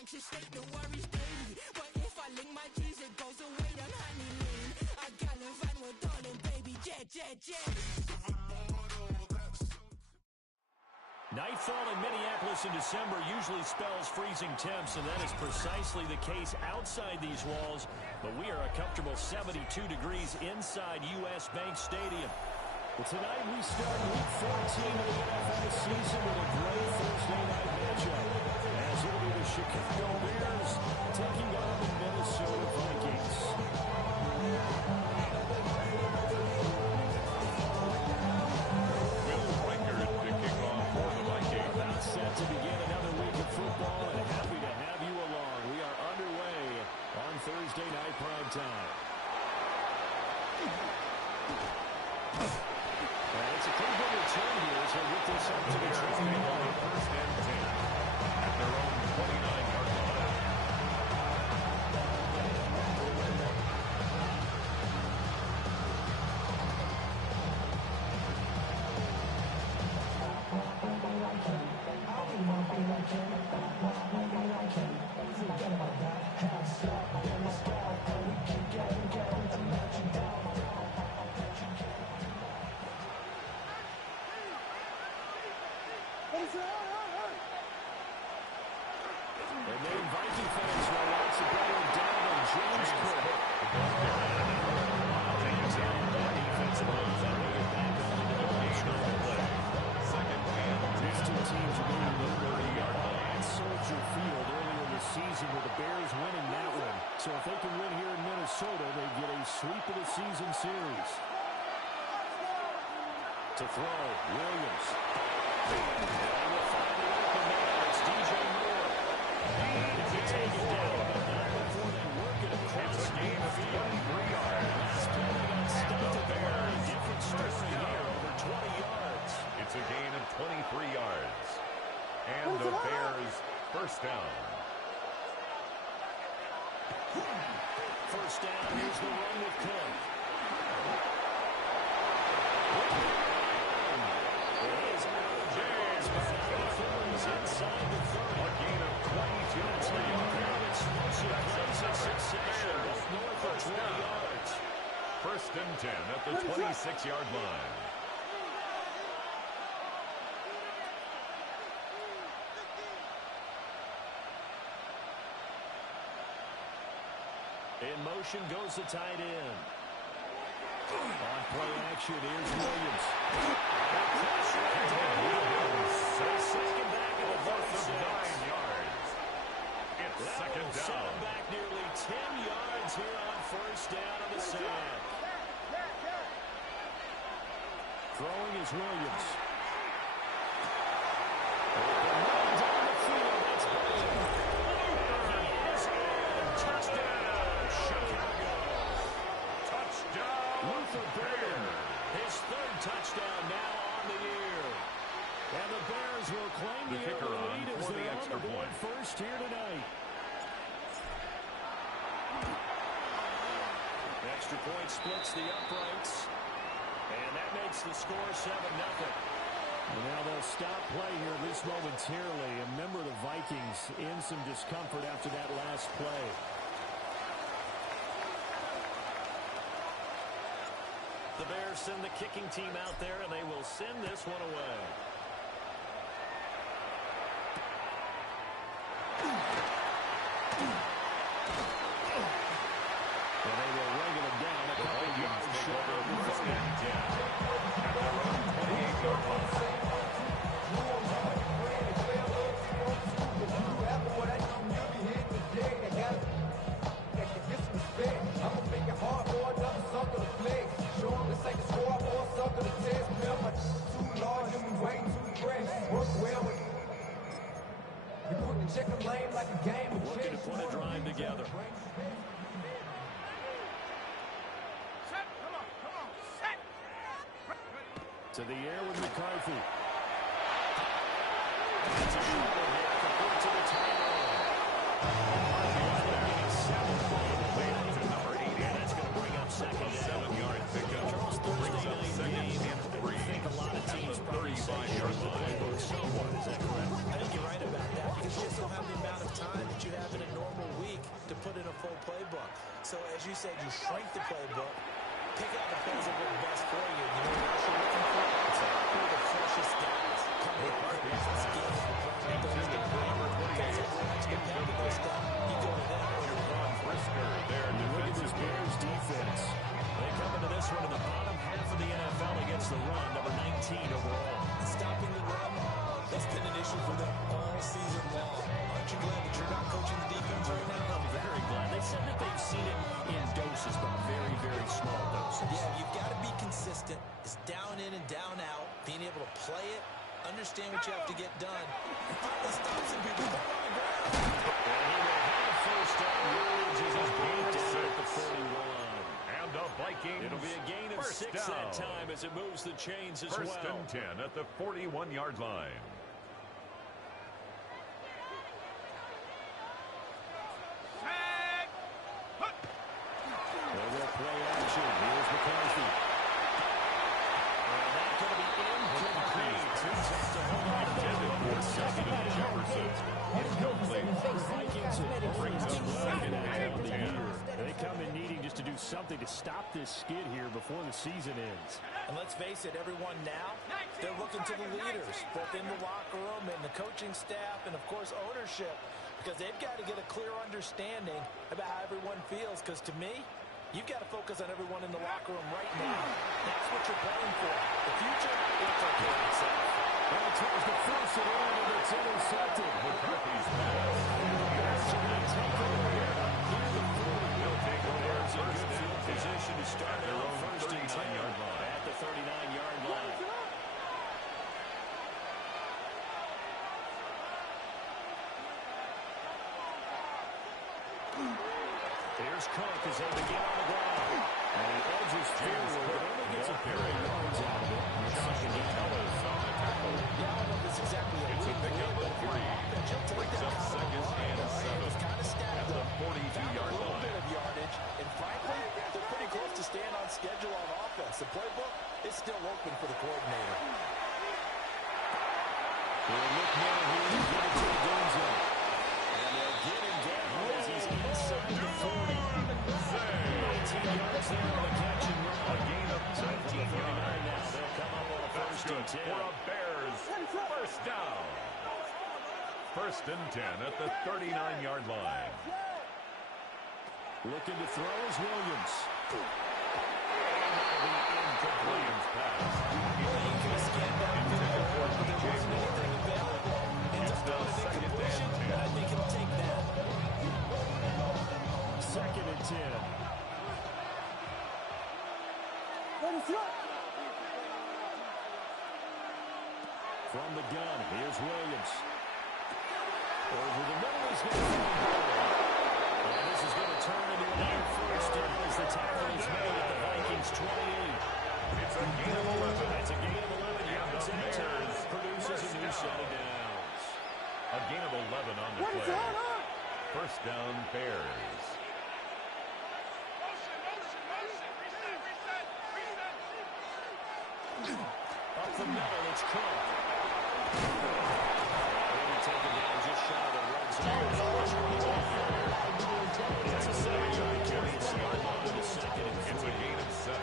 anxious state, the worries daily. But if I link my G's, it goes away, then honey lean. I gallivant with darling, baby, jet, jet, jet. Nightfall in Minneapolis in December usually spells freezing temps, and that is precisely the case outside these walls. But we are a comfortable 72 degrees inside U.S. Bank Stadium. Well, tonight we start Week 14 of the NFL season with a great Thursday night matchup, as it'll be the Chicago Bears taking on the Minnesota Vikings. Set to begin another week of football, and happy to have you along. We are underway on Thursday night primetime. It's a pretty good return here as we get this up to the training line. First and 10 at their own 29-yard line. And then Viking fans will watch the ball down on James Cook. These two teams are going to the 30-yard line at Soldier Field earlier in the season with the Bears winning that one. So if they can win here in Minnesota, they get a sweep of the season series. To throw, Williams. And will find the open man. It's DJ Moore. If you take it down, but not before they work it across the field. 3 yards. Last play they got stopped there. A different story here, over 20 yards. It's a gain of 23 yards. And the Bears first down. First down, here's the run with Cook. Inside the 30. A gain of 22 yards. Succession, north of 20 yards. First and 10 at the 26-yard line. In motion goes the tight end. On play action, here's Williams. Second back of the first of 9 yards. It's second down. Set him back nearly 10 yards here on first down on the sack. Throwing is Williams. Down the field, that's touchdown, Chicago. Touchdown, Luther Burden, his third touchdown now on the year. And the Bears will claim the kicker on lead as for the they're extra on the board point. first here tonight. Extra point splits the uprights. And that makes the score 7-0. And now they'll stop play here this momentarily. And remember, the Vikings in some discomfort after that last play. The Bears send the kicking team out there, and they will send this one away. And they will wrangle him down a couple yards short of the 30. At their own 28-yard line. Looking to put a drive together. To the air with McCarthy. That's a short one here, complete to the tight end. To number 8, and that's going to bring up second. 7-yard pickup. Brings up second and 3. I think a lot of teams probably say 35-yard line. someone. Is that correct? I think you're right about that because you just don't have the amount of time that you So, as you said, you shrink the playbook, pick out the plays that work best for you. You know what you're looking for? It's who are the freshest guys coming in for this game. Those guys that want to get back to those guys, you go to them. Look at this Bears defense. They come into this one in the bottom half of the NFL against the run, number 19 overall. Stopping the run, that's been an issue for them all season long. Aren't you glad that you're not coaching the defense right now? I'm very glad. They said that they've seen it in doses, but very, very small doses. Yeah, you've got to be consistent. It's down in and down out, being able to play it, understand what you have to get done, and finally stop some people on the ground. And he will have first down yardage as he's brought down at the 41. And the Vikings. It'll be a gain of 6 that time as it moves the chains as well. First and 10 at the 41-yard line. They will play action. Here's McCarthy. And that's going to be incomplete. Intended for second and Jefferson. Incomplete. The Vikings Brings up second and 10. They come in needing just to do something to stop this skid here before the season ends. And let's face it, everyone now, they're looking to the leaders, both in the locker room and the coaching staff and, of course, ownership, because they've got to get a clear understanding about how everyone feels, because to me, you've got to focus on everyone in the locker room right now. That's what you're playing for. The future, it'll take care of itself. And it tries to force it in, and it's intercepted. McCarthy's pass. They're going to take over here. They'll take over Bears in first good field and 10. position to start Their out own first and 10 39-yard line. at the 39-yard line. Here's Cook as they begin on the ground. And he edges forward, but only gets a pair of yards out of it. Josh Metellus on the tackle. Yeah, I don't know if it's exactly a It's a pickup of 3. Brings up second and 7 at the 42-yard a little line. bit of yardage, and frankly, they're pretty close to staying on schedule on offense. The playbook is still open for the coordinator. They'll look now here and get it to the goal zone. And they'll get him down as he's inside the 40. 19 yards there on the catch and run. A gain of 19 yards. Now they'll come up on a That's first good and 10. for a Bears first down. First and 10 at the 39-yard line. Looking to throw is Williams. Williams pass. You can scan down the Intended for field, but there DJ wasn't Moore. anything available. It's It's a now bit of second and incompletion, 10. but I think it'll take that. Second and 10. From the gun, here's Williams. Over the middle, he's going to throw the ball. And this is going to turn into another first down as the tackle is made at the Vikings 28. It's a gain of 11. That's a gain of 11 yards, and the Bears produces a first new down. set of downs. A gain of 11 on the play. First down, Bears. Up the middle, it's Cook. Maybe taken down just shy of the red zone. It's a 7-yard carry. It's on to the second and 3. It's a gain of 7.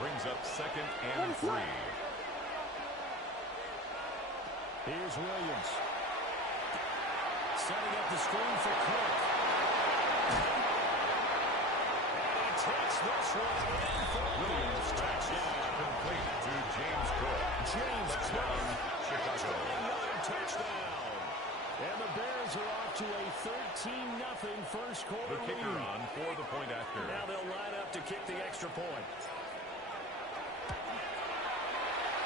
Brings up second and 3. Here's Williams. Setting up the screen for Cook. And he takes this one in for Williams touchdown. Complete to James Cook. James Cook. Chicago. Another touchdown. And the Bears are off to a 13-0 first quarter The kicker lead. on for the point after. Now they'll line up to kick the extra point.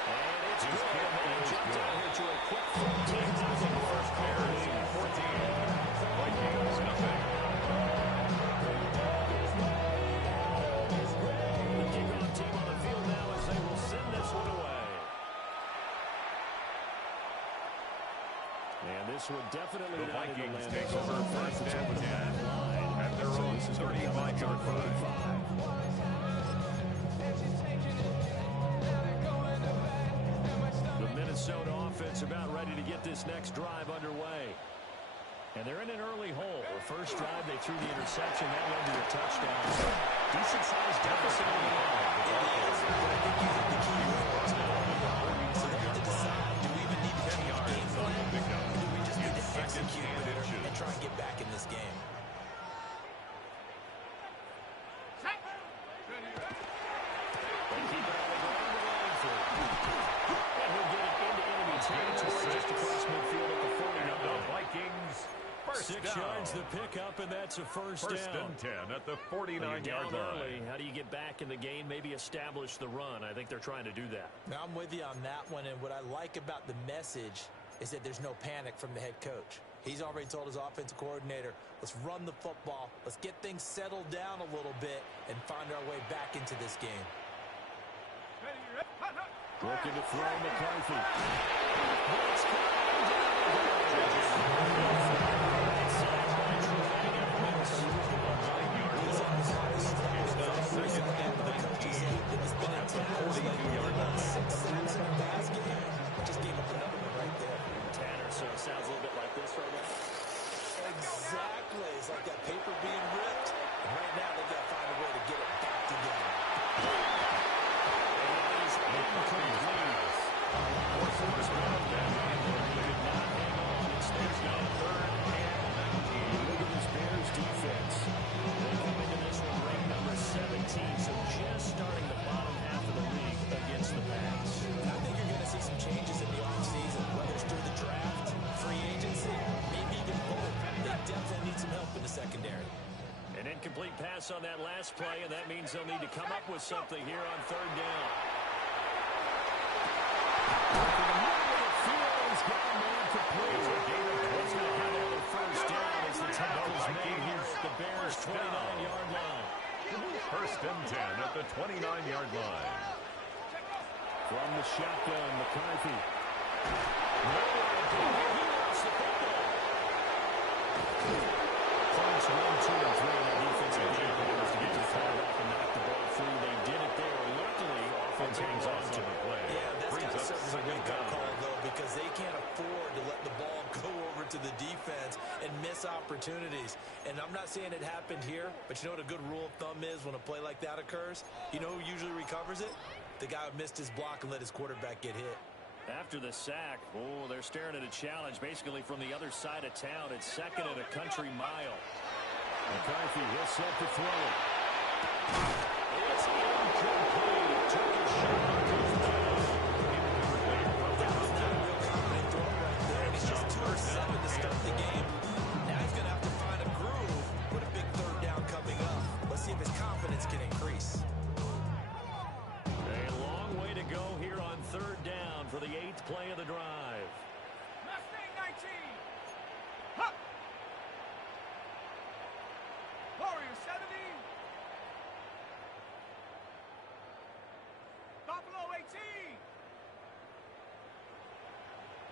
And it's His good. kick They is jumped good. out here to a quick 14-0 first quarter Bears lead. 14. Vikings nothing. The kickoff team on the field now as they will send this one away. And this would definitely The not in Vikings land. take over first It's and over the 10 line. at their So own this is going to come out to 35-yard line. 45. The Minnesota offense about ready to get this next drive underway. And they're in an early hole. The first drive, they threw the interception. That led to a touchdown. So decent-sized deficit on the line. It is, but I think you hit the key words. So they have to decide, do we even need to change game plan? Or do we just need to execute better and try and get back in this game? They keep it on the ground to Langford. And he'll get it into enemy territory just across midfield at the 49. The Vikings, first 6 down. yards the pickup, and that's a first First down. and 10 at the Well, you're 49-yard down early. line. How do you get back in the game? Maybe establish the run. I think they're trying to do that. Now, I'm with you on that one, and what I like about the message is that there's no panic from the head coach. He's already told his offensive coordinator, let's run the football, let's get things settled down a little bit and find our way back into this game. Looking to throw McCarthy. Tanner, so it sounds a little bit like this right now. Exactly. It's like that paper being ripped. And right now, they've got to find a way to get it back together. Look at this Bears defense. They come into this one ranked number 17, so just starting the bottom half of the league against the pass. I think you're going to see some changes in the offseason, whether it's through the draft, free agency, maybe even both. They definitely need some help in the secondary. An incomplete pass on that last play, and that means they'll need to come up with something here on third down. He's got a man complete. He's going to have another first down as the tackle's made here at the Bears' 29-yard line. First and 10 at the 29-yard line. From the shotgun, McCarthy. Nowhere to go. He lost the football. Points 1, 2, and 3 in that defensive game was to get to the quarterback and knock the ball free. They did it there. Luckily, offense hangs on to the play. Yeah, that's got to serve as a wake-up down. call, though, because they can't afford to let the ball go over to the defense and miss opportunities. And I'm not saying it happened here, but you know what a good rule of thumb is when a play like that occurs? You know who usually recovers it? The guy who missed his block and let his quarterback get hit. After the sack, they're staring at a challenge basically from the other side of town. It's second and a country mile. McCarthy will set to throw it. It's incomplete. Took a shot. That was not a real confident throw right there. It's just 2 of 7 to start the game. Now he's going to have to find a groove with a big third down coming up. Let's see if his confidence can increase. A long way to go here on third down for the 8th play of the drive. Mustang 19. Huh. Warrior 70. Buffalo 18.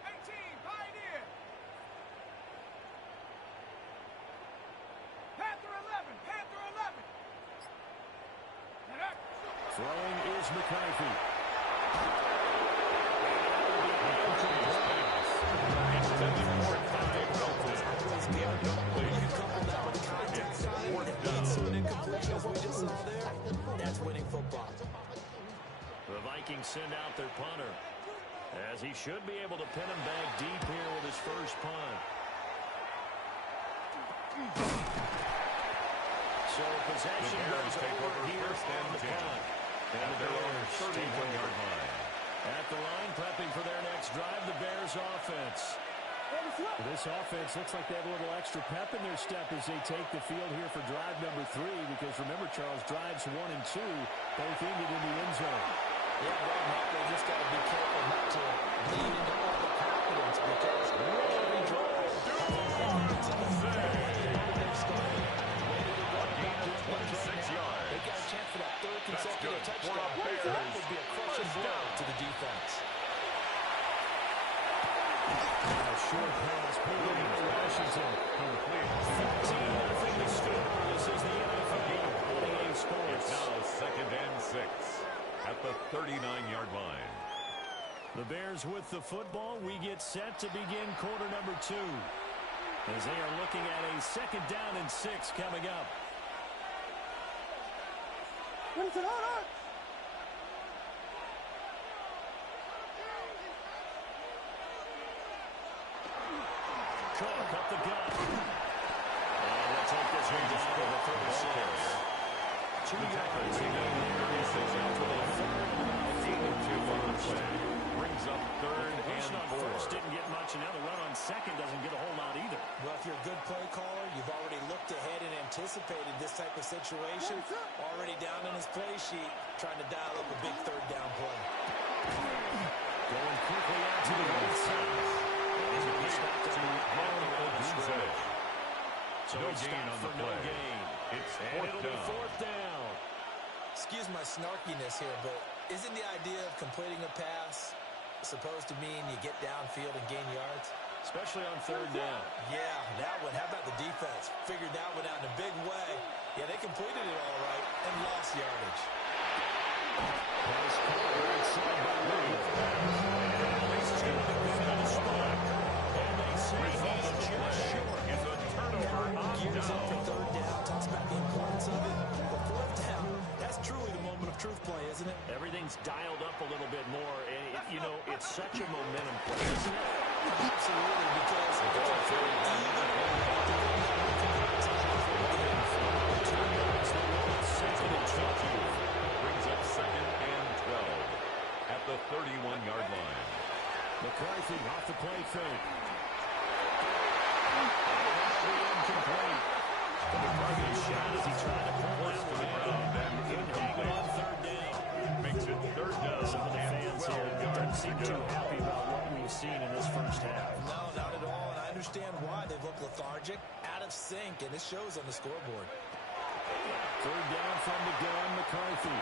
18, Pioneer. Panther 11, Panther 11. And up. Throwing is McCarthy. That's winning football. The Vikings send out their punter, as he should be able to pin him back deep here with his first punt. So possession goes over here on the punt. And the Bears take over. At the line, prepping for their next drive, the Bears offense. This offense looks like they have a little extra pep in their step as they take the field here for drive number 3, because remember, Charles, drives 1 and 2 both ended in the end zone. Yeah, right now they just got to be careful not to lean into all the confidence, because every drive they got a chance for that third consecutive touchdown. That would be a crushing blow to the defense. Short pass, pulled into Washington. 15-0 the score. This is the NFL 28 Sports. It's now second and 6 at the 39-yard line. The Bears with the football. We get set to begin quarter number 2. as they are looking at a 2nd down and 6 coming up. Cook up the gut. And they'll take this one down to the 36. 2 yards. Brings up 3rd and 4. First didn't get much, and now the run on 2nd doesn't get a whole lot either. Well, if you're a good play caller, you've already looked ahead and anticipated this type of situation. Already down in his play sheet, trying to dial up a big 3rd down play. Going quickly out to the right side. So no gain on the play. It's 4th down. Excuse my snarkiness here, but isn't the idea of completing a pass supposed to mean you get downfield and gain yards? Especially on 3rd down. Yeah, that one. How about the defense? Figured that one out in a big way. Yeah, they completed it all right and lost yardage. Pass caught right side by Reed. This is going to be the spot. And they say he's just short. Is a turnover on Gears up for down. 3rd down. Talks about the importance of it. But 4th down, that's truly the moment of truth play, isn't it? Everything's dialed up a little bit more. And, you know, it's such a momentum play, isn't it? Absolutely, because it's a very Brings up 2nd and 12 at the 31-yard line. McCarthy off the play fake. Incomplete. McCarthy shot as he tried to pull this to the ground and incomplete on 3rd down. Makes it 3rd down. Some of the fans here don't seem too happy about what we've seen in this first half. No, not at all, and I understand why. They look lethargic, out of sync, and it shows on the scoreboard. 3rd down from the gun, McCarthy.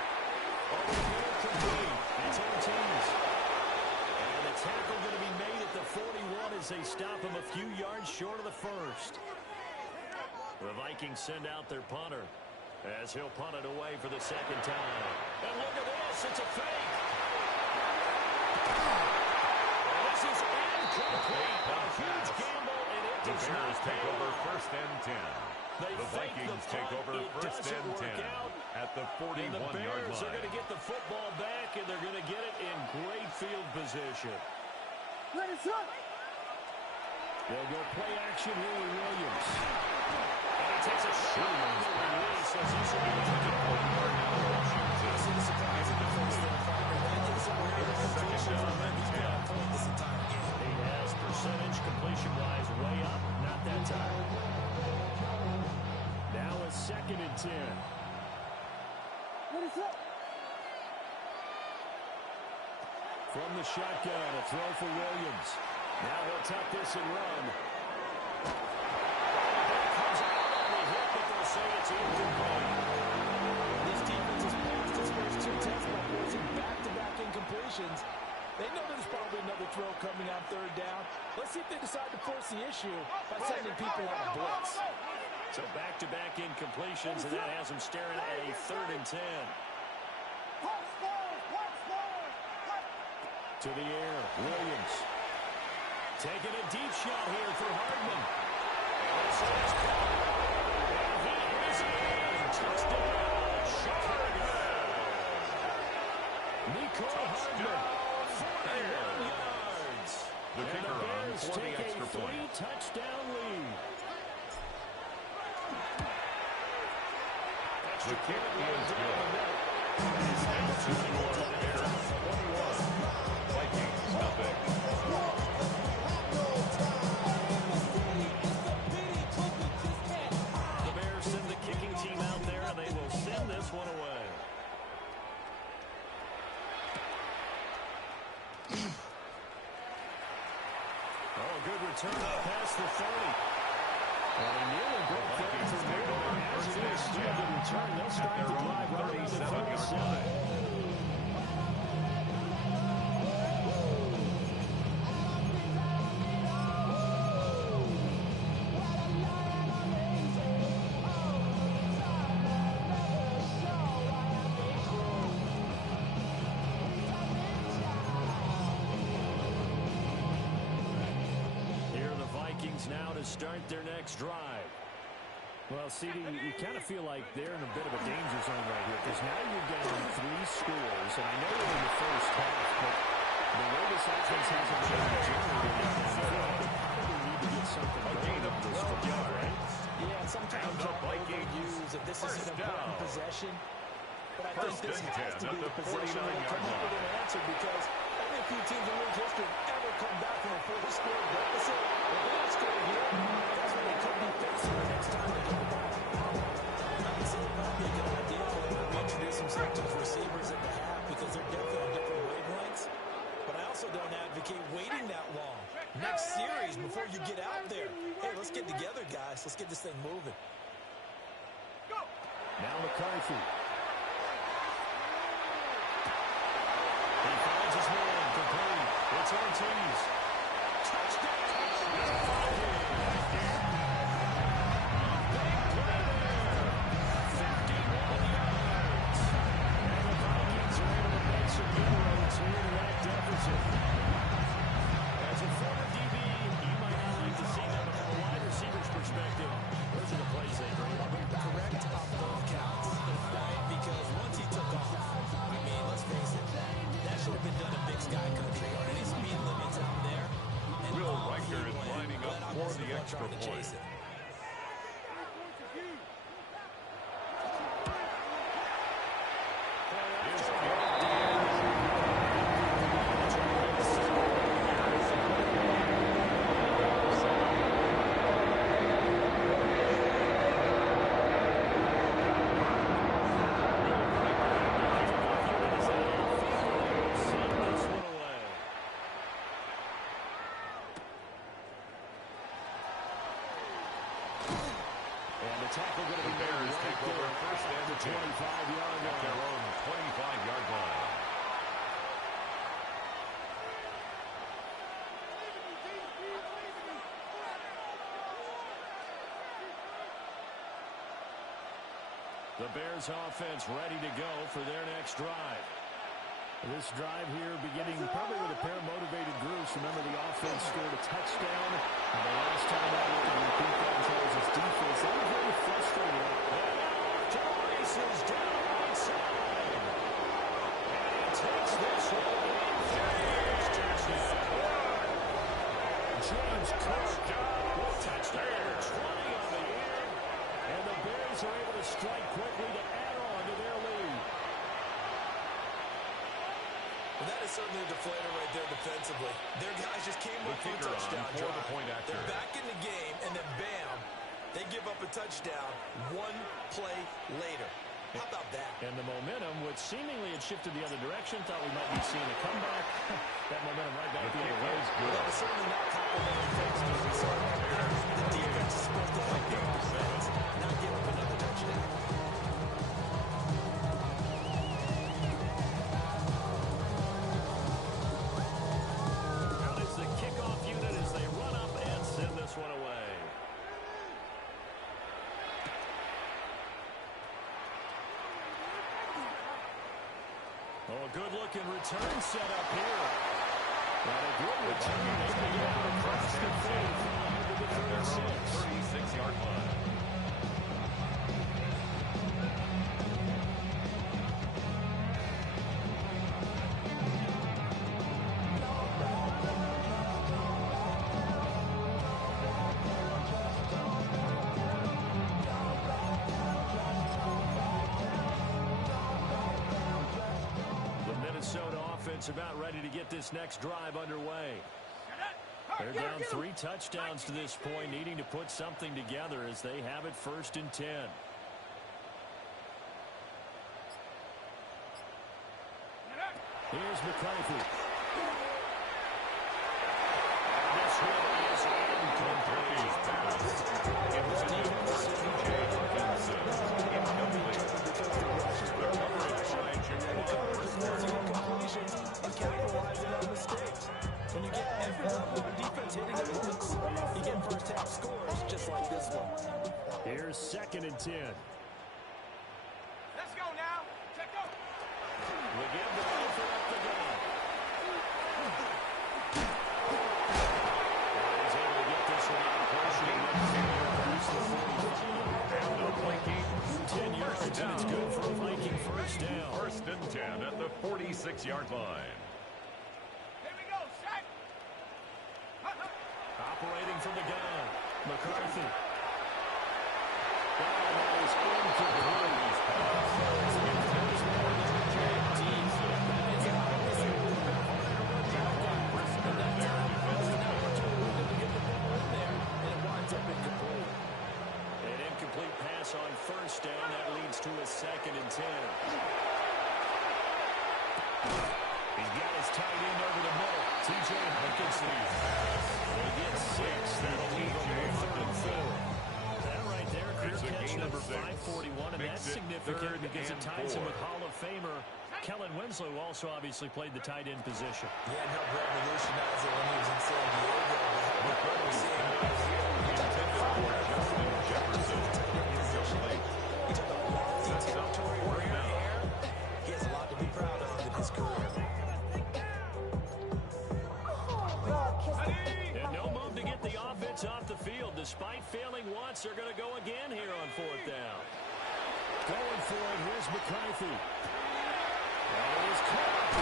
Over here, complete. It's Ortiz. And the tackle going to be made at the 41 as they stop him a few yards short of the first. The Vikings send out their punter as he'll punt it away for the 2nd time. And look at this. It's a fake. And this is incomplete. A huge gamble, and it The does not Bears take pay. over 1st and 10. The Vikings take over 1st and 10 at the And the 41-yard Bears are line. going to get the football back, and they're going to get it in great field position. They'll go play action here with Williams. And he takes a shot on the release as he's going to take it for This is a surprising defense there, Farmer. That is a rare completion from him. He's been on point this entire game. He has percentage completion-wise way up. Not that time. Now a 2nd and 10. From the shotgun, a throw for Williams. Now he'll tuck this and run. Comes out on the hit, but they'll say it's incomplete. This defense has passed his first 2 tests by forcing back-to-back incompletions. They know there's probably another throw coming on 3rd down. Let's see if they decide to force the issue by sending people on a blitz. So back-to-back incompletions, and that has them staring at a 3rd and 10. To the air, Williams. Taking a deep shot here for Hardman. This is caught. And he is in. Touchdown, Chicago. Nico Hardman, 41 yards. The kicker and the on Bears for the take extra a point. 3-touchdown lead. The kick is good. Vikings nothing. The Bears send the kicking team out there, and they will send this one away. Oh, good return past the 30. And he nearly broke through for Miller. As it is, still a good return. They'll start the drive right on the 37. Now to to start their next drive. Well, CD, you kind of feel like they're in a bit of a danger zone right here because now you're down 3 scores, and I know you're in the first half, but the way this offense hasn't been able to generate anything, I feel like they probably need to get something going on this drive, right? Yeah, sometimes you'll overuse if this is an important possession. But I think this has to be the possession that will come up with an answer because only a few teams in league history have ever come back from a 4-score deficit. If they don't score here, that's what they could be facing the next time they get the ball. I would say it might be a good idea to reintroduce himself to his receivers at the half because they're definitely on different wavelengths. But I also don't advocate waiting that long. Next series, before you get out there, hey, let's get together, guys. Let's get this thing moving. Now McCarthy. He finds his man complete. It's Ortiz. Touchdown! Big play there. 51 yards. And the Vikings are able to make some inroads here to that deficit. As a former DB, you might not like to see them, but from a wide receiver's perspective, those are the plays they bring. Correct on both counts, right? Because once he took off, I mean, let's face it, that should have been done in Big Sky Country. Any speed limits out there. And Will Riker is lining up for the extra point. Tackle going to be Bears right take over first and the 25-yard line. At their own 25-yard line. The Bears offense ready to go for their next drive. This drive here beginning probably with a pair of motivated groups. Remember, the offense scored a touchdown. And the last time I looked at the repeat that Charles' defense, they were very frustrated. Joyce is down right side. And he takes this one in. James Cook with touchdown 20 on the year. And the Bears are able to strike quickly to add on to their lead. Well, that is certainly a deflator right there defensively. Their guys just came up for a touchdown for drive. the point after. They're back in the game, and then bam, they give up a touchdown one play later. How about that? And the momentum, which seemingly had shifted the other direction, thought we might be seeing a comeback. That momentum right back the other way. Well, that was certainly not complimentary things because we saw the defense is supposed to help their offense, not give up another touchdown. The kickoff unit as they run up and send this one away. Oh, a good-looking return set up here. And a good return as they get out across the 35 to the 36. 36-yard line. About ready to get this next drive underway. They're down 3 touchdowns to this point, needing to put something together as they have it 1st and 10. Here's McCarthy. And this one is incomplete. It was and capitalizing on mistakes. When you get every level of defense hitting at once, you get first half scores just like this one. Here's 2nd and 10. Let's go now. Check up. We give the offer up the gut. He's able to get this one out. 46-yard line. Operating from the gun, McCarthy. That is incomplete. An incomplete pass on first down. That leads to a 2nd and 10. He's got his tight end over the middle. T.J. Hawkinson. They get 6. That'll leave them with 3rd and 4. That right there, career catch number 541, and that's significant because it ties him with Hall of Famer Kellen Winslow, who also obviously played the tight end position. Yeah, and helped revolutionize it when he was in San Diego. He took a long territory right there. He has a lot to be proud of in his career. And no move to get the offense off the field. Despite failing once, they're going to go again here on 4th down. Going for it, here's McCarthy. That is caught.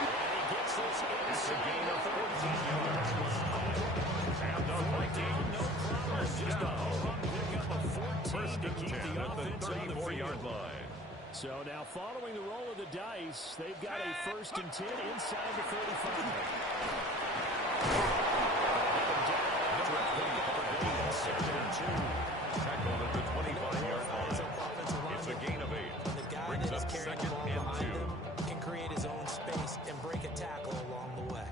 And he gets this inside the 14 yards. And the Vikings, no problem. Just a home pick up of 14 to keep the offense on the 34-yard line. So now following the roll of the dice, they've got a 1st and 10 inside the 35. Tackled at the 25-yard line. It's a gain of 8. Brings up 2nd and 2. Can create his own space and break a tackle along the way.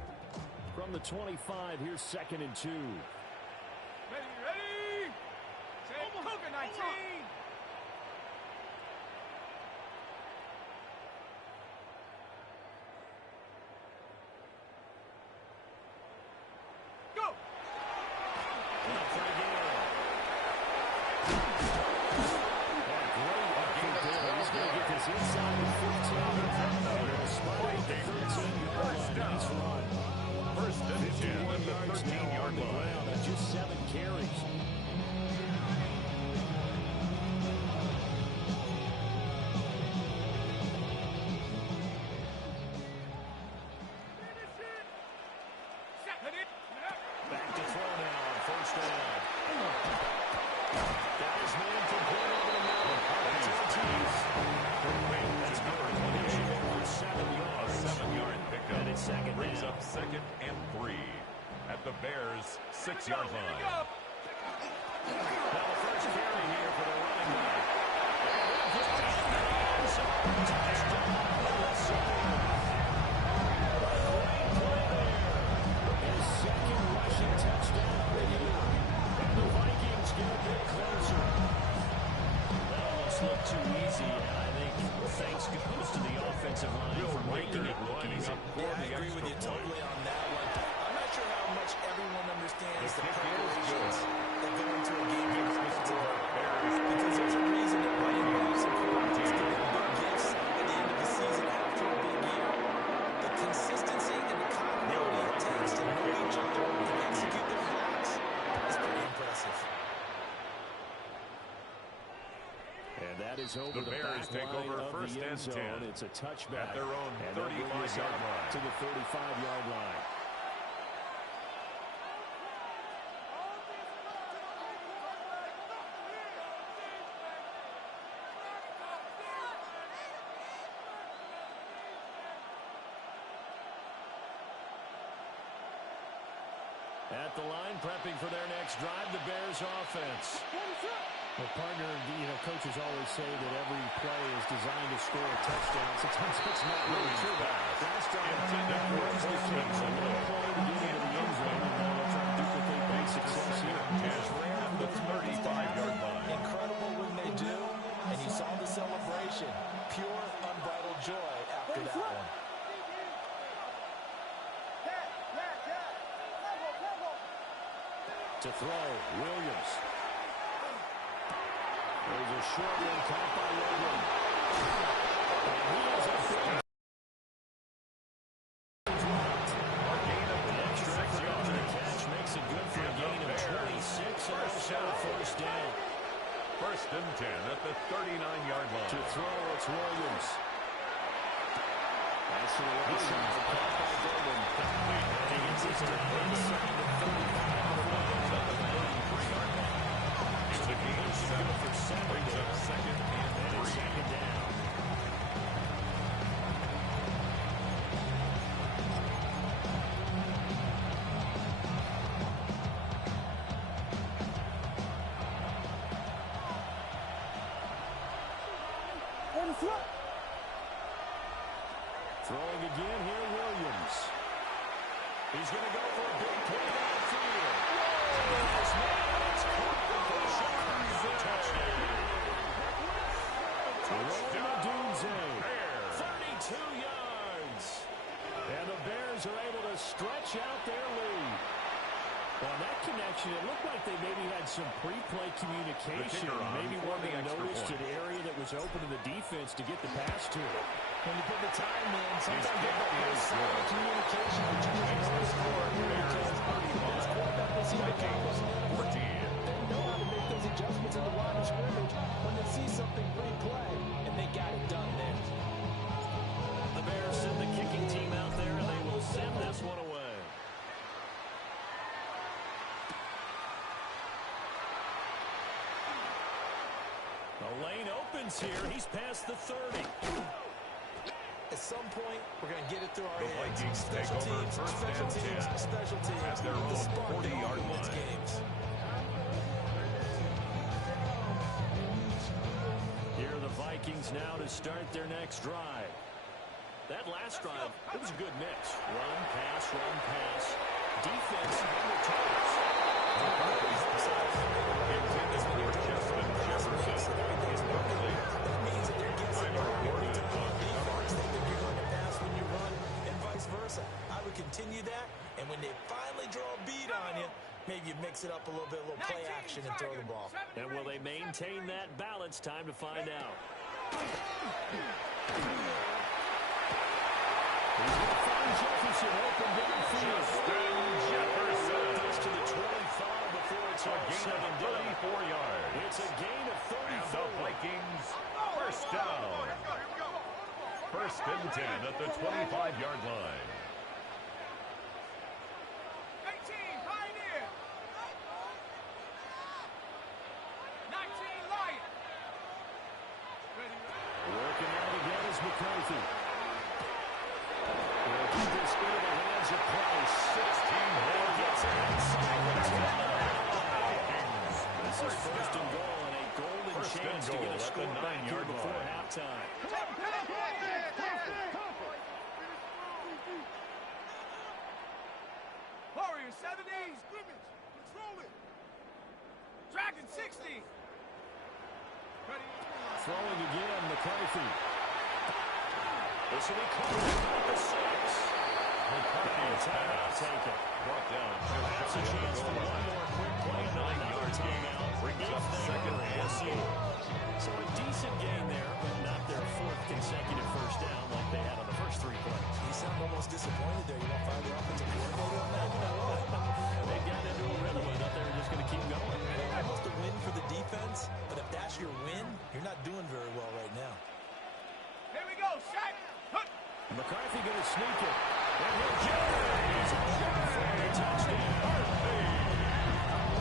From the 25, here's 2nd and 2. Ready? Say Cougar 19. Go. He's going to get this inside the 15. Spike the 13-yard line. Nice run. 1st and 10 at the 13-yard line. That's just 7 carries. Back to throw now on 1st down. That is man complete over the middle. That's Ortiz. That's number 20 for 7 yards. A 7-yard pickup. And it's 2nd Brings down. up 2nd and 3 at the Bears' 6-yard line. Now the first carry here for the running back. His 2nd rushing touchdown of the year. And the Vikings get a bit closer. That almost looked too easy, and I think thanks goes to the offensive line for making it look easy. Yeah, I agree with you totally on that one. I'm not sure how much everyone understands the preparations that go into a game offensively. Because there's a reason that running backs and quarterbacks get big gifts at the end of the season after a big year. The consistency and the continuity it takes to know each other and execute their blocks is pretty impressive. And that is over The the Bears back take line over of 1st the end and zone. 10 It's a touchback at their own and they'll bring this 35-yard up line. to the 35-yard line. At the line, prepping for their next drive, the Bears offense. Well, partner, coaches always say that every play is designed to score a touchdown. Sometimes it's not really true. Last drive, brings the Kings a little play to get into the end zone, and now they'll try to duplicate that success here. At the 35-yard line. Incredible when they do, and you saw the celebration. Pure, unbridled joy after that one. To throw, Williams. There's a short one caught by Logan. And he has a big extra effort after the catch makes it good for a gain of 26 and also a 1st down. 1st and 10 at the 39-yard line. To throw, it's Williams. Pass to the right side. Caught by Golden. And he gets this down inside the 35. It's a game seven for brings up second and 3. Second down. Throwing again here, Williams. He's going to go for a big play downfield. It's caught for a touchdown. Touchdown. 32 yards. And the Bears are able to stretch out their lead. On that connection, it looked like they maybe had some pre-play communication. Maybe one of them noticed an area that was open to the defense to get the pass to it. When you put the time in, sometimes you get that solid communication, but you just know the score. This quarterback will see the Cowboys in the 14. They know how to make those adjustments in the line of scrimmage when they see something pre-play, and they got it done there. The Bears send the kicking team out there, and they will send this one away. The lane opens here. He's past the 30. At some point, we're going to get it through our hands. Vikings take over first and 10 special teams at their own 40-yard line. Games. Here are the Vikings now to start their next drive. That last drive, it was a good mix. Run, pass, defense, and returns. Intended for Justin Jefferson. That means that they're guessing every time on defense. They think you're going to pass when you run and vice versa. I would continue that, and when they finally draw a beat on you, maybe you mix it up a little bit, a little play action, and throw the ball. And will they maintain that balance? Time to find out. He's going to find Jefferson open downfield. Justin Jefferson. Gets to the 25 before it's a gain of 34 yards. It's a gain of 34. And the Vikings first down. First and 10 at the 25-yard line. 18, Pioneer. 19, Lion. Working out again is McCarthy. Will keep this into the hands of Price. 16 more gets it inside the 10. This is first and goal and a golden chance to get a score back here before halftime. Warriors 70. Scrimmage. Control it. Dragon 60. Ready. Throwing again, McCarthy. This will be caught at the 6. McCarthy's timeout taken. Brought down. That's a chance for one more quick play. 9 yards gain out. Brings up second and 4. So a decent gain there, but not their 4th consecutive first down like they had on the first 3 plays. You sound almost disappointed there. You want to fire the offensive coordinator on that? You know what? They got into a rhythm. I thought they were just going to keep going. Almost a win for the defense, but if that's your win, you're not doing very well right now. Here we go, Shaq. McCarthy going to sneak it. And he'll get it. He's for the touchdown.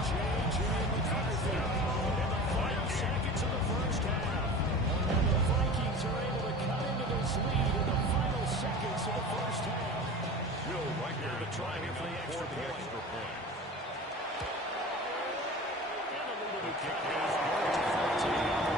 J.J. McCarthy in the final seconds of the first half. And the Vikings are able to cut into this lead in the final seconds of the first half. Will Riker to try here for the extra point. And a little bit kick is going to 14.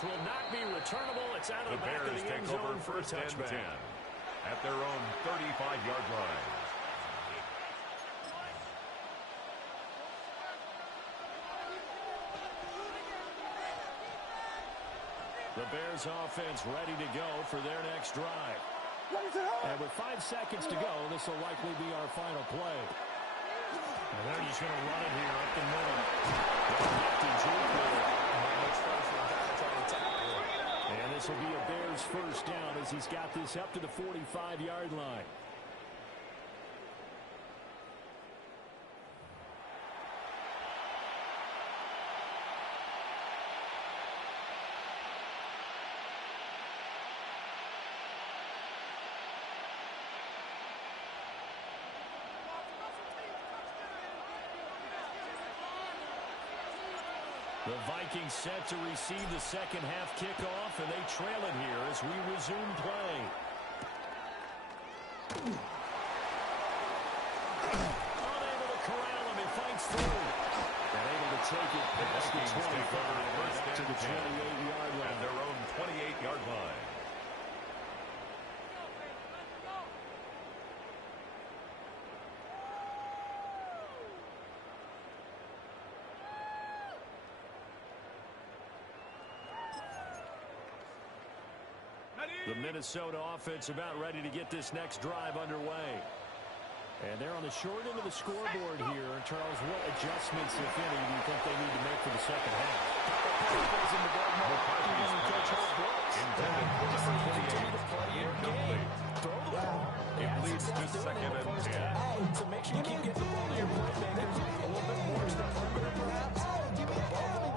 Will not be returnable. It's out of the back of the end zone for a touchback. 10 at their own 35-yard line. The Bears offense ready to go for their next drive. And with 5 seconds to go, this will likely be our final play. And they're just going to run it here up the middle. And this will be a Bears first down as he's got this up to the 45-yard line. The Vikings set to receive the second half kickoff, and they trail it here as we resume play. Unable to corral him, he fights through. And able to take it past the 25 to the 28-yard line. At their own 28-yard line. The Minnesota offense about ready to get this next drive underway. And they're on the short end of the scoreboard here. And Charles, what adjustments, if any, do you think they need to make for the second half? It leads to second and 10. So make sure you keep getting the ball to your playmakers a little bit more to the perimeter, perhaps. Give me the ball.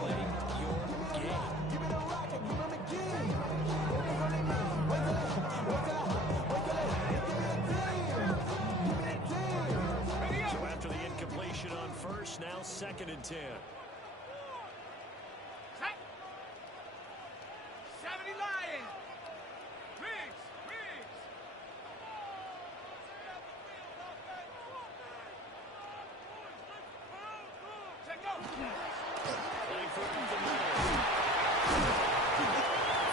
Play your game. Give me the rocket. Give me the key. So after the incompletion on first, now second and 10. 70 Lions. Riggs. Check go. Play for the middle.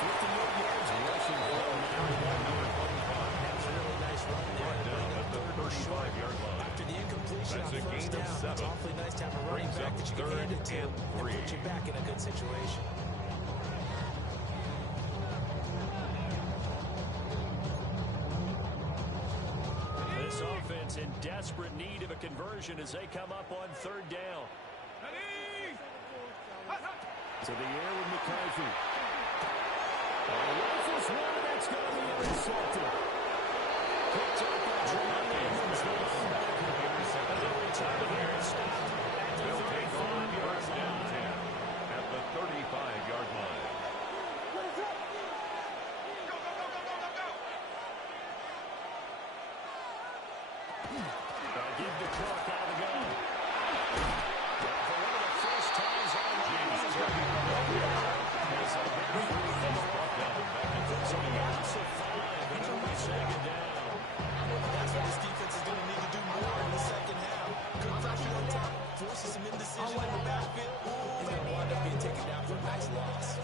58 yards rushing for him now. That's a really nice run there. At the 35-yard line. After the incompletion That's on a first gain of down, 7. it's awfully nice to have a running Brings back up that you can hand it to third and and 3. put you back in a good situation. This offense in desperate need of a conversion as they come up on third down. To the air with McCarthy. Rifles one, and that's going to be intercepted. Picked up by Jermaine Edmonds. Every time here it's stopped at the 35-yard line. At the 35-yard line. Give the Cook out of the gun. For one of the first times all night, he's going to be as a very brought down back into the loss of 5, and only second down. That's what this defense is going to need to do more in the second half. Good pressure on top, forces some indecision in the backfield. He's going to wind up being taken down for a nice loss.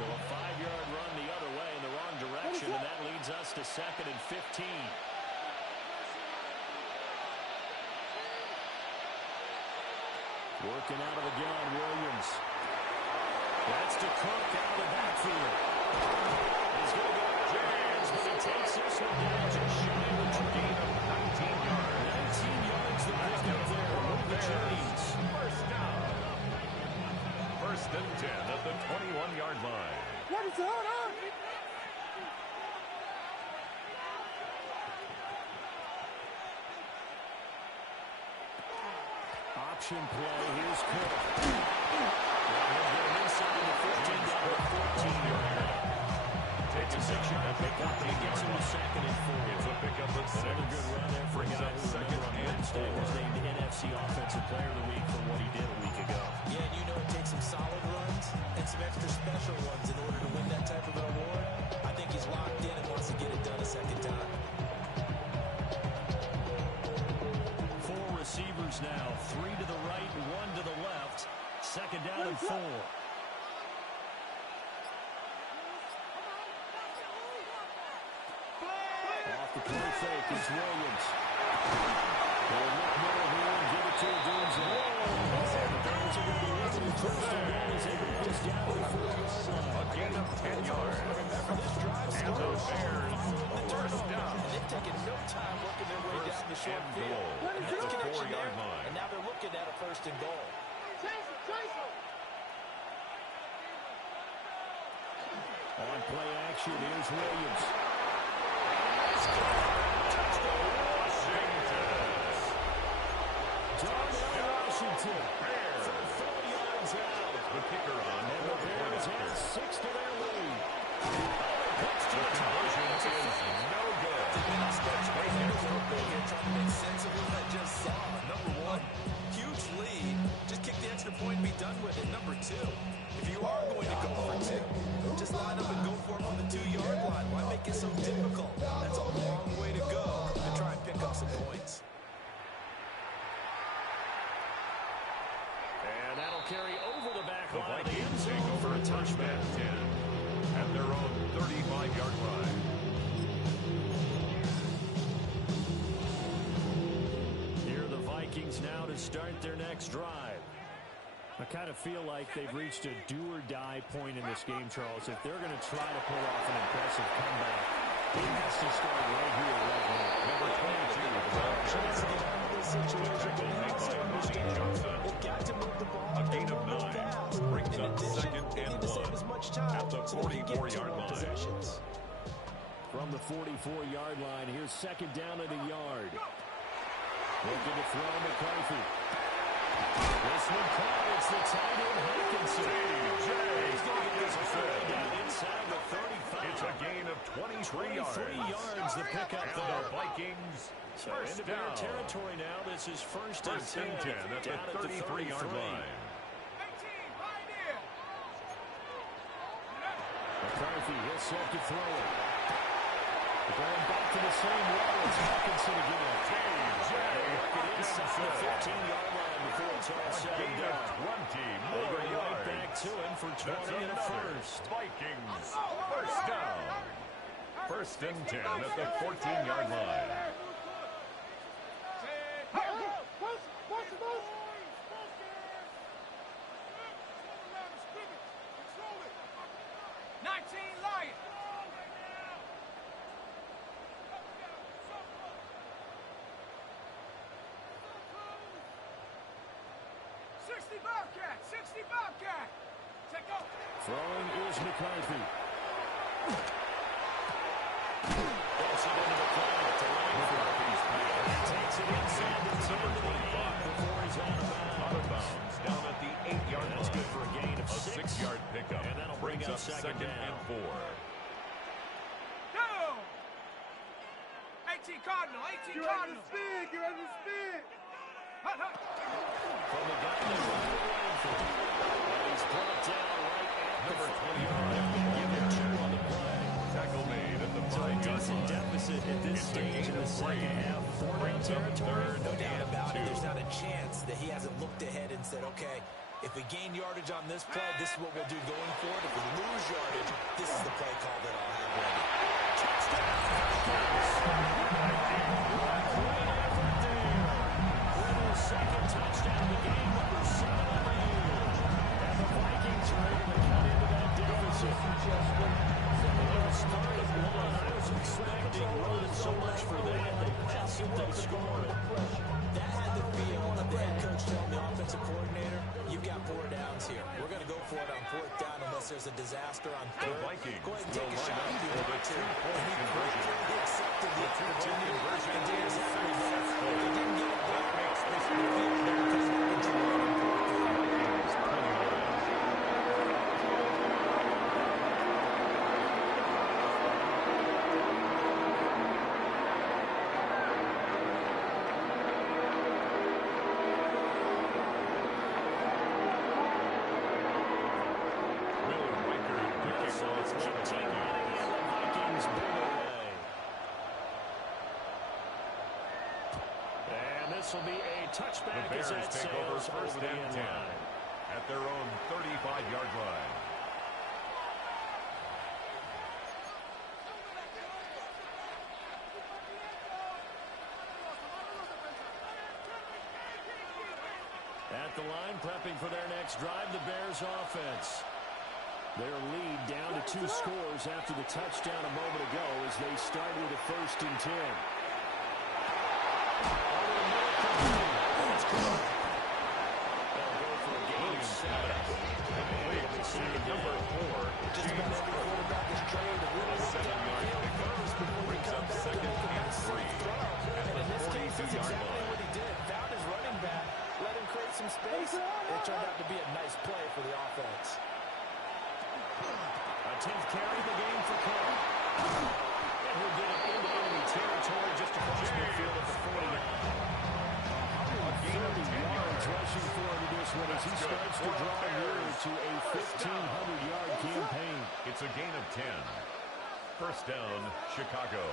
So a 5-yard run the other way in the wrong direction, and that leads us to second and 15. Working out of the gun, Williams. That's to Cook out of the backfield. He's going to go to Jazz, but he takes this one down just shy of the gain of 19 yards. 19 yards the pickup there. Move the chains. First down. First and 10 at the 21-yard line. What is going on? Option play. Here's Cook. Inside the 15 down to 14-yard. Takes a 6-yard pickup. He gets him to second and 4. It's a pickup of 6. Another good run there for a guy who second on and Wednesday 4. was named NFC Offensive Player of the Week for what he did a week ago. Yeah, and you know it takes some solid runs and some extra special ones in order to win that type of an award. I think he's locked in and wants to get it done a second time. 4 receivers now, 3 to the right, 1 to the left. Second down and 4. Off the play fake is Williams. They'll look middle here and give it to Dunze. The Bears are going to be looking at first and goal as they begin is down to the 4-yard line. A gain of 10 yards. And the Bears first down. And they've taken no time working their way down the short field. At the 4-yard line. And now they're looking at a first and goal. On play action, here's Williams. Washington. Bears. 4 yards out. The kicker on. And the Bears have 6 to their lead. The conversion is no good. Trying to make sense of what I just saw. Number one, huge lead. Just kick the extra point and be done with it. Number two, if you are going to go for two, just line up and go for it from the 2-yard line. Why make it so difficult? That's a long way to go to try and pick up some points. And that'll carry over the back The line of the end Vikings zone take over for a touchdown touchdown. 10 at their own 35-yard line. Here are the Vikings now to start their next drive. I kind of feel like they've reached a do-or-die point in this game, Charles. If they're going to try to pull off an impressive comeback, it has to start right here, right now. Number 22, a gain of 9 brings up 2nd and 1 at the 44-yard line. From the 44-yard line, here's 2nd down at a yard. Looking to throw McCarthy. This one caught. It's the tight end, Hawkinson. He's going to get this ball down inside the 35. It's a gain of 23 yards. 23 yards to pick up And there. the Vikings So first into Bear down. territory now. This is first and 10 at down the 33-yard line. McCarthy, he'll set to throw it. Going back to the same wall as Hawkinson again. Get inside the 15-yard line before it's all said and Gain of done. 20 They more go right yards. back to him for 20 That's and a another first. Vikings first down. First and 10 at the 14-yard line. Throwing is McCarthy. Gets it into the corner to McCarthy's pass takes it inside the 10 to the 8 before he's out of bounds. out of bounds down at the 8-yard line. That's good for a gain of A 6. 6-yard pickup. And that'll bring brings up up second 2nd down. and 4. Cardinal, 18 Cardinal. Get ready to spin. From the guy that's running away from him. And he's brought down right at Number the 25. give him 2 on the play. Tackle made at the So a 5-yard decent line. deficit at this It's a stage gain in the of 3. second half. 4-down territory. No doubt about it. 2. There's not a chance that he hasn't looked ahead and said, okay, if we gain yardage on this play, this is what we'll do going forward. If we lose yardage, this is the play call that I'll have ready. Second touchdown of the game, number 7 on the year. And the Vikings are able to cut into that deficit. They started 1. I was expecting more than so much for that. They passed it, they scored. That had the feel of the head coach telling the offensive coordinator, you've got 4 downs here. We're going to go for it on 4th down unless there's a disaster on 3rd. The Vikings Go ahead and will take a line shot up and do for the it. 2-point conversion. He accepted the opportunity. conversion And did is exactly that. successful. If he didn't get it done, Makes this the field there because of what you want on 4th down. Vikings 29. Will Riker to kick off for the Vikings Vikings. bring it away. And this will be a The touchback as Bears that take over sails first over the and end 10 line. at their own 35-yard line. At the line, prepping for their next drive, the Bears offense. Their lead down to 2 scores after the touchdown a moment ago as they start with a 1st and 10. They'll go for a gain of 7. Number 4, Just about every quarterback is trained to really a 7-yard pickup brings up 2nd and 3 at in this the case, that's 42-yard exactly line. what he did. Found his running back, let him create some space. It turned out to be a nice play for the offense. A 10th carry in the game for Cook. And he'll get it into enemy territory just across midfield at the 40. A gain of 10 yards yards. rushing for him in this one as he starts to draw nearer to a 1,500-yard campaign. It's a gain of 10. 1st down, Chicago.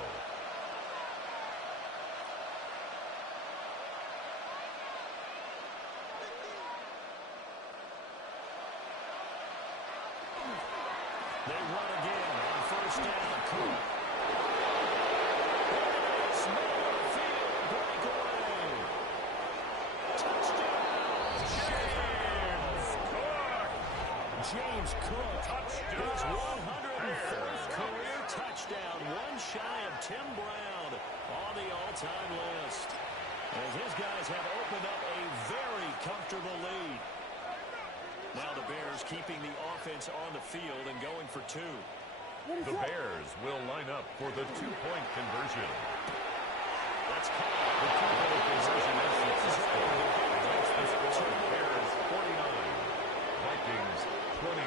They run again on 1st down. Cook. Smith on the field. Breakaway. Touchdown. James Cook. His 103rd career touchdown. One shy of Tim Brown on the all-time list. As his guys have opened up a very comfortable lead. Now the Bears keeping the offense on the field and going for 2. The Bears will line up for the 2-point conversion. That's called. The 2-point conversion is successful. It makes the score Bears 49, Vikings 29.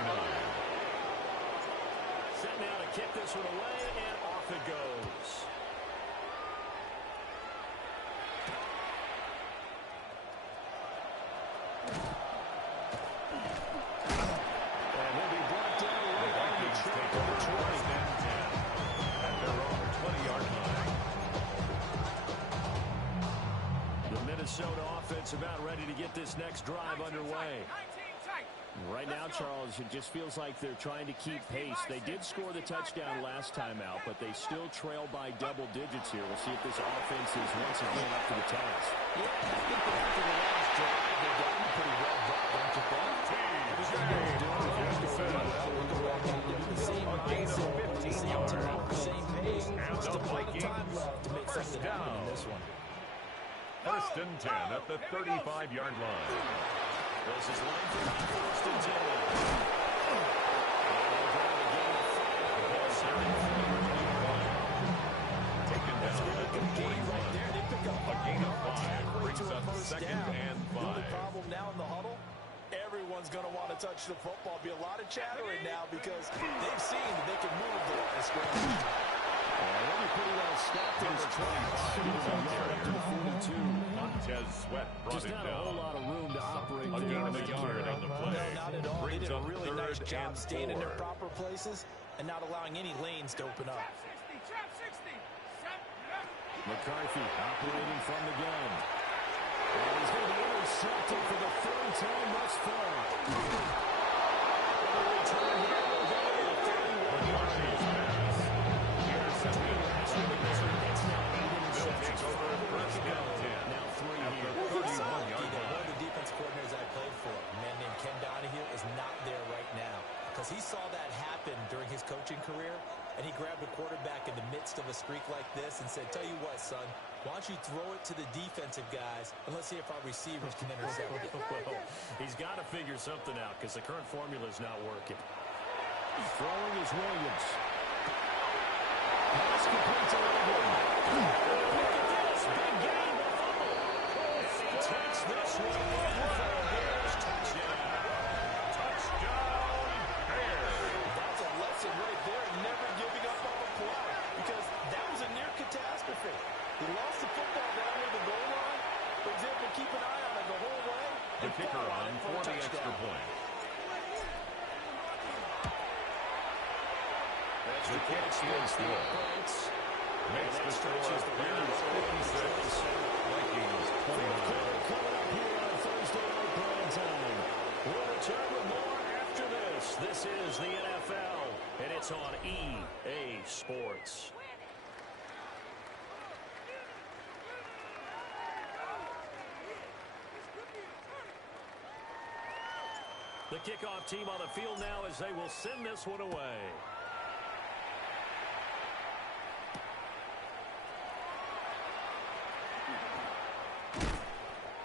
Set now to kick this one away, and off it goes. And he'll be brought down The right on the Vikings track take of over the 1st and 10 at their own 20-yard line. The Minnesota offense about ready to get this next drive underway. Right now, Charles, it just feels like they're trying to keep pace. They did score the touchdown last time out, but they still trail by double digits here. We'll see if this offense is once again up to the task. Yeah, I think that after the last drive, they're down pretty well, don't you think? A gain of 15 yards. Same pace, And just the a lot of time Vikings left to make first something happen down. in this one. 1st and 10 at the 35-yard line. This is Langford on 1st and 10. Taken down at the 41. They pick up A gain of 5 brings to a up first 2nd down. and The only 5. problem now in the huddle, everyone's going to want to touch the football. Be a lot of chattering now because they've seen that they can move the line of scrimmage. Already pretty well stopped in his tracks. Up to the 42. Montez Sweat brought Just it not a whole down. lot of room to operate A there. gain of a yard on the play. No, not at all. They Brings did a up really nice 3rd job and staying in their 4. proper places and not allowing any lanes to open up. McCarthy operating from the gun. And he's going to be intercepted for the 3rd time thus far. The return here will go to the 31 yard line. That's now 8 interceptions. Now 3 here. One of the defense coordinators I played for, a man named Ken Donahue, is not there right now because he saw that happen during his coaching career, and he grabbed a quarterback in the midst of a streak like this and said, tell you what, son, why don't you throw it to the defensive guys, and let's see if our receivers can intercept it. Well, he's got to figure something out because the current formula is not working. Throwing is Williams. Pass complete to Ingram. Look at this. Big game. And he takes this one for a Bears touchdown. Touchdown, Bears. That's a lesson right there, never giving up on a play, because that was a near catastrophe. He lost the football down near the goal line, but he's able to keep an eye on it the whole way. The and kicker fall on it for a the extra touchdown. point. The kick is the uprights. Makes the score Bears 56, Vikings 29. Coming up here on Thursday Night Prime Time. We'll return with more after this. This is the NFL, and it's on EA Sports. The kickoff team on the field now as they will send this one away.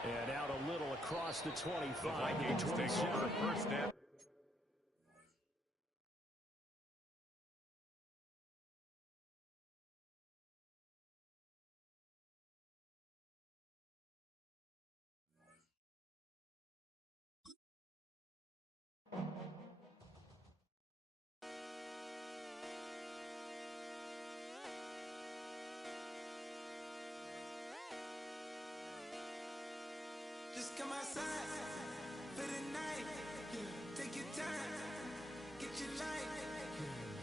And out a little across the 25. The Vikings take over first down. Just come outside for the night. Take your time, get your life.